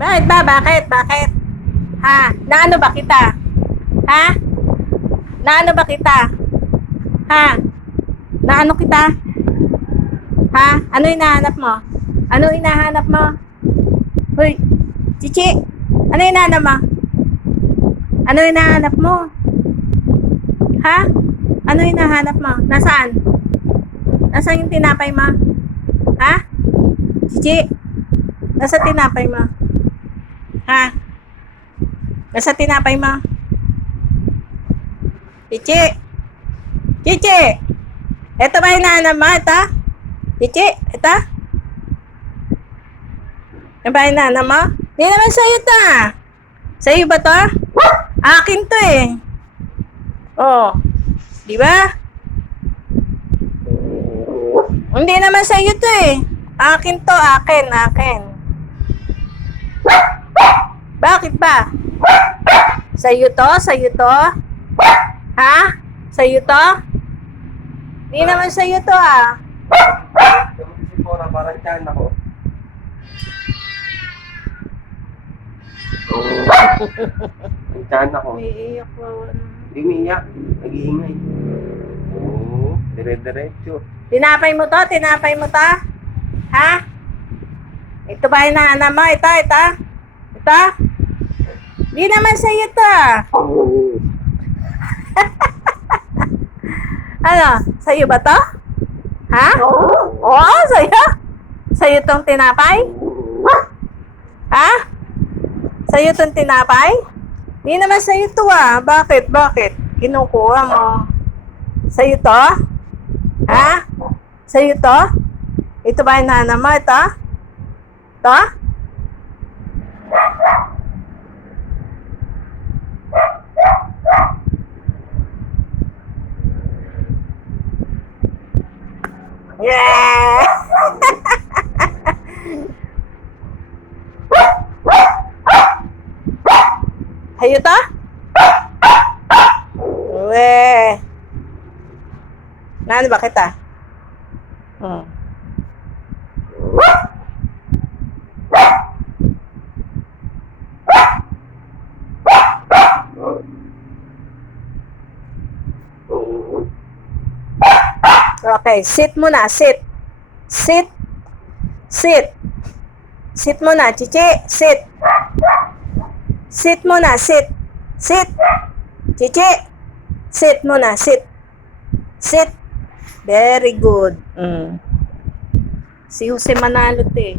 Bakit ba? Bakit? Bakit? Ha? Naano ba kita? Ha? Naano ba kita? Ha? Naano kita? Ha? Ano hinahanap mo? Ano hinahanap mo? Hoy, Chichi! Ano hinahanap mo? Ano hinahanap mo? Ha? Ano hinahanap mo? Nasaan? Nasaan yung tinapay mo? Ha? Chichi! Nasa tinapay mo? Ha? Nasa tinapay mo? Chichi! Chichi! Ito ba hinahanap mo? Ito? Chichi? Ito? Ano ba hinahanap mo? Hindi naman sa'yo ito ah. Sa'yo ba to? Akin to eh. Oh. Di ba? Hindi naman sa'yo to eh. Akin to, akin. Bakit ba? Sa'yo to? Sa'yo to? Ha? Sa'yo to? Hindi naman sa'yo to ah. Tumisip ko na parang tiyan ako. Ang tiyan ako. Umiiyak pa. Hindi umiiyak. Nag-iingay. Oo. Dire-diretso. Tinapay mo to? Tinapay mo to? Ha? Ito ba yung naana mo? Ito? Ito? Hindi naman sa'yo to ah. Ano? Sa'yo ba to? Ha? Oo, sa'yo? Sa'yo tong tinapay? Ha? Sa'yo tong tinapay? Hindi naman sa'yo to ah. Bakit? Bakit? Kinukuha mo. Sa'yo to? Ha? Sa'yo to? Ito ba yung nana mo? Ito? Ito? Yeah! Sa'yo to? Uwe. Nano ba kita? Okay, sit muna, sit. Sit. Sit. Sit muna, Chichi, sit. Sit muna, sit. Sit. Chichi, sit muna, sit. Sit. Very good. Si Jose Manalo, eh.